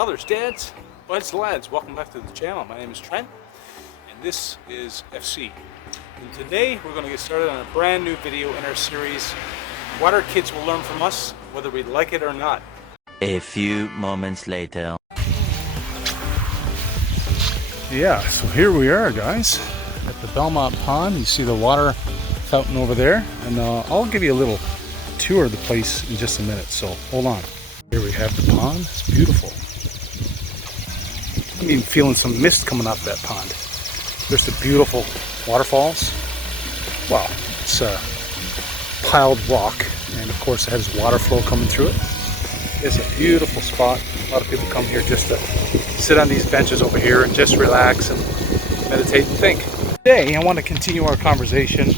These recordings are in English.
Fathers, dads, buds, lads, welcome back to the channel. My name is Trent, and this is FC. And today we're going to get started on a brand new video in our series, What Our Kids Will Learn From Us, whether we like it or not. A few moments later. Yeah, so here we are, guys, at the Belmont Pond. You see the water fountain over there, and I'll give you a little tour of the place in just a minute, so hold on. Here we have the pond. It's beautiful. I'm even feeling some mist coming off that pond. There's the beautiful waterfalls. Wow, it's a piled rock, and of course it has water flow coming through it. It's a beautiful spot. A lot of people come here just to sit on these benches over here and just relax and meditate and think. Today I want to continue our conversation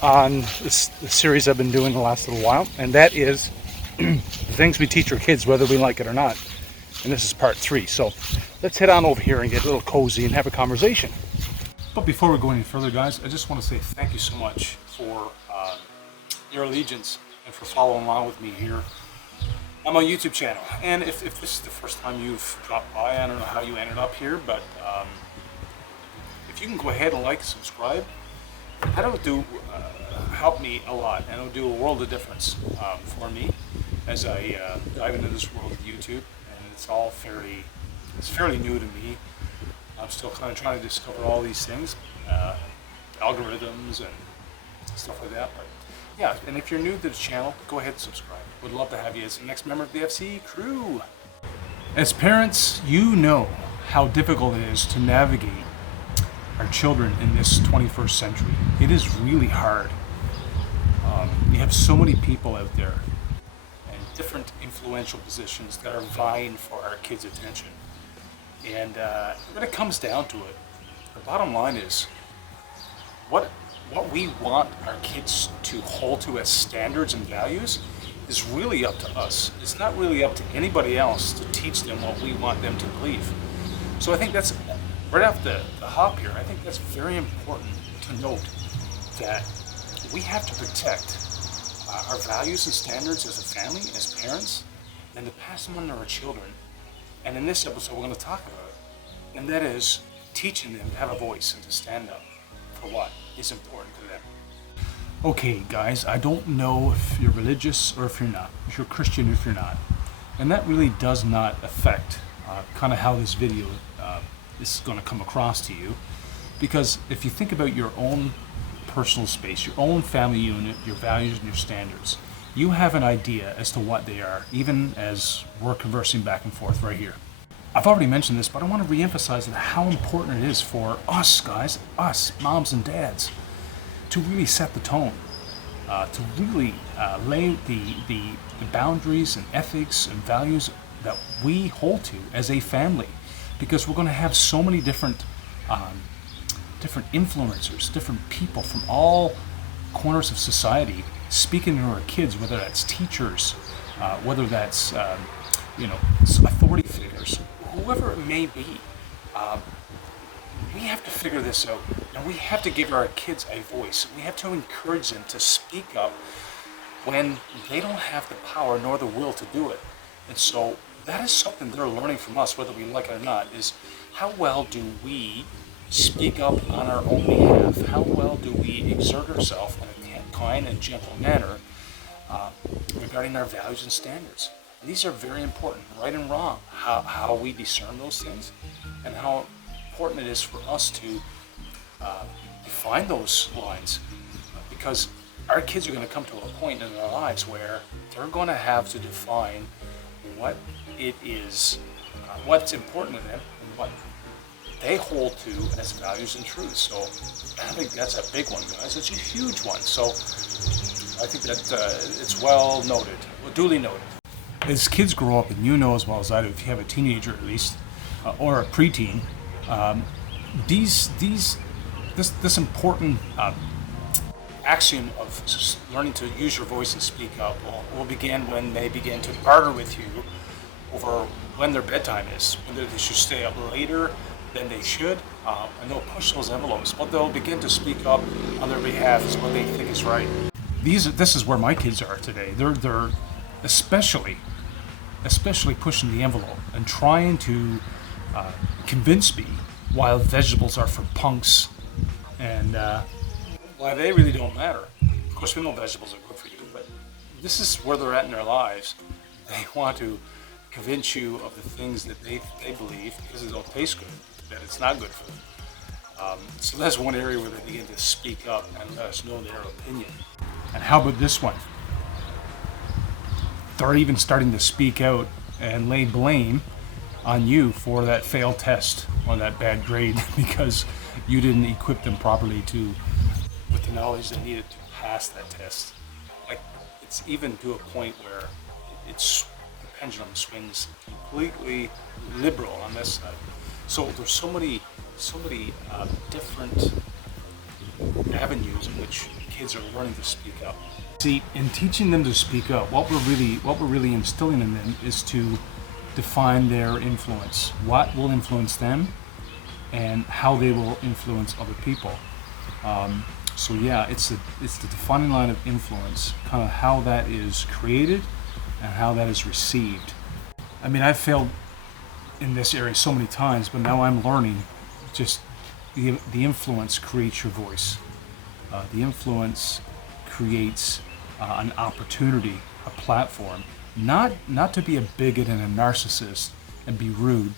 on the series I've been doing the last little while, and that is the things we teach our kids whether we like it or not. And this is part 3, so let's head on over here and get a little cozy and have a conversation. But before we go any further, guys, I just want to say thank you so much for your allegiance and for following along with me here on my YouTube channel. And if this is the first time you've dropped by, I don't know how you ended up here, but if you can go ahead and like, subscribe, that'll do help me a lot, and it'll do a world of difference for me as I dive into this world of YouTube. And it's fairly new to me. I'm still kind of trying to discover all these things, algorithms and stuff like that. But yeah, and if you're new to the channel, go ahead and subscribe. Would love to have you as the next member of the FC crew. As parents, you know how difficult it is to navigate our children in this 21st century. It is really hard. You have so many people out there and different influential positions that are vying for our kids' attention. And when it comes down to it, the bottom line is what we want our kids to hold to as standards and values is really up to us. It's not really up to anybody else to teach them what we want them to believe. So I think that's, right off the hop here, I think that's very important to note, that we have to protect our values and standards as a family, as parents, and to pass them on to our children. And in this episode we're going to talk about it, and that is teaching them to have a voice and to stand up for what is important to them. Okay guys, I don't know if you're religious or if you're not, if you're Christian or if you're not, and that really does not affect kind of how this video is going to come across to you, because if you think about your own personal space, your own family unit, your values and your standards, you have an idea as to what they are, even as we're conversing back and forth right here. I've already mentioned this, but I want to re-emphasize how important it is for us guys, us moms and dads, to really set the tone, to really lay the boundaries and ethics and values that we hold to as a family, because we're going to have so many different influencers, different people from all corners of society speaking to our kids, whether that's teachers, whether that's authority figures, whoever it may be. We have to figure this out, and we have to give our kids a voice. We have to encourage them to speak up when they don't have the power nor the will to do it. And so that is something they're learning from us, whether we like it or not, is how well do we speak up on our own behalf? How well do we exert ourselves in a kind and gentle manner regarding our values and standards? And these are very important, right and wrong, how we discern those things, and how important it is for us to define those lines, because our kids are going to come to a point in their lives where they're going to have to define what it is, what's important to them, and what they hold to as values and truths. So I think that's a big one, guys. It's a huge one. So I think that it's well noted, duly noted. As kids grow up, and you know as well as I do, if you have a teenager at least, or a preteen, this important axiom of learning to use your voice and speak up will begin when they begin to barter with you over when their bedtime is, whether they should stay up later than they should, and they'll push those envelopes, but they'll begin to speak up on their behalf as what they think is right. This is where my kids are today. They're especially especially pushing the envelope and trying to convince me why vegetables are for punks and why they really don't matter. Of course, we know vegetables are good for you, but this is where they're at in their lives. They want to convince you of the things that they believe, because they don't taste good, that it's not good for them. So that's one area where they begin to speak up and let us know their opinion. And how about this one? They're even starting to speak out and lay blame on you for that failed test or that bad grade because you didn't equip them properly with the knowledge they needed to pass that test. Like, it's even to a point where the pendulum swings completely liberal on this side. So there's so many different avenues in which kids are learning to speak up. See, in teaching them to speak up, what we're really instilling in them is to define their influence, what will influence them, and how they will influence other people. So yeah, it's the defining line of influence, kind of how that is created and how that is received. I mean, I've failed in this area so many times, but now I'm learning just the influence creates your voice. The influence creates an opportunity, a platform, not to be a bigot and a narcissist and be rude,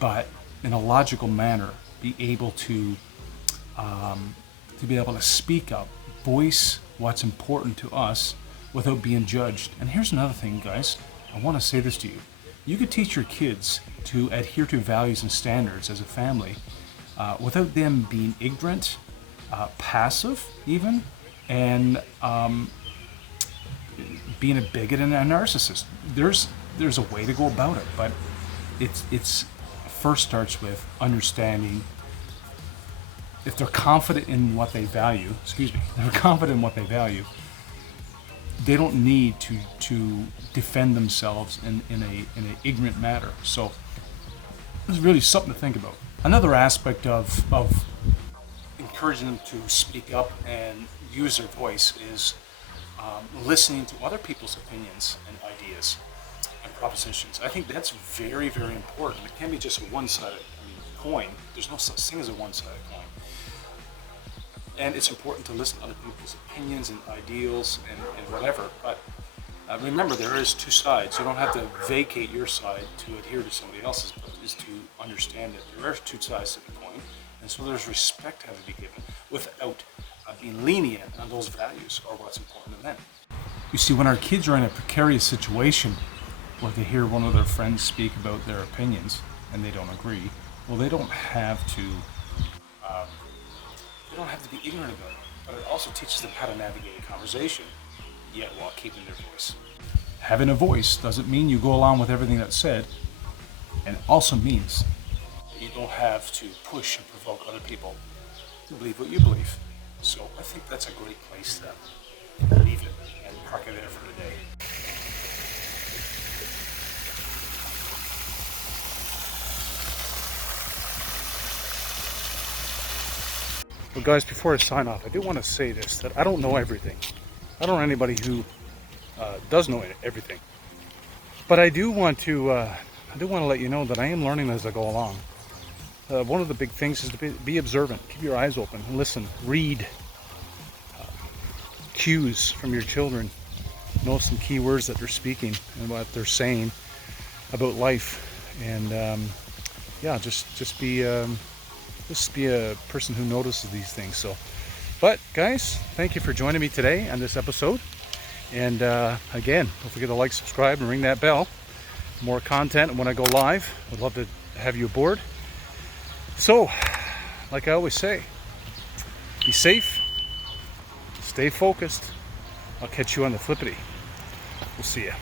but in a logical manner be able to speak up, voice what's important to us without being judged. And here's another thing, guys. I want to say this to you. You could teach your kids to adhere to values and standards as a family without them being ignorant, passive even, and being a bigot and a narcissist. There's a way to go about it, but it's first starts with understanding. If they're confident in what they value, they don't need to defend themselves in a ignorant manner. So this is really something to think about. Another aspect of encouraging them to speak up and use their voice is listening to other people's opinions and ideas and propositions. I think that's very, very important. It can't be just a one-sided coin. There's no such thing as a one-sided coin. And it's important to listen to other people's opinions and ideals and whatever. But remember, there is two sides. You don't have to vacate your side to adhere to somebody else's, but is to understand that there are two sides to the coin. And so there's respect has to be given without being lenient on those values or what's important to them. You see, when our kids are in a precarious situation where they hear one of their friends speak about their opinions and they don't agree, well, they don't have to be ignorant about it, but it also teaches them how to navigate a conversation, yet while keeping their voice. Having a voice doesn't mean you go along with everything that's said, and it also means that you don't have to push and provoke other people to believe what you believe. So I think that's a great place to leave it and park it there for today. Well, guys, before I sign off, I do want to say this, that I don't know everything. I don't know anybody who does know everything. But I do want to let you know that I am learning as I go along. One of the big things is to be observant. Keep your eyes open. Listen, read cues from your children. Know some key words that they're speaking and what they're saying about life. And just be a person who notices these things. So, but guys, thank you for joining me today on this episode. And again, don't forget to like, subscribe, and ring that bell. More content when I go live. Would love to have you aboard. So, like I always say, be safe, stay focused. I'll catch you on the flippity. We'll see ya.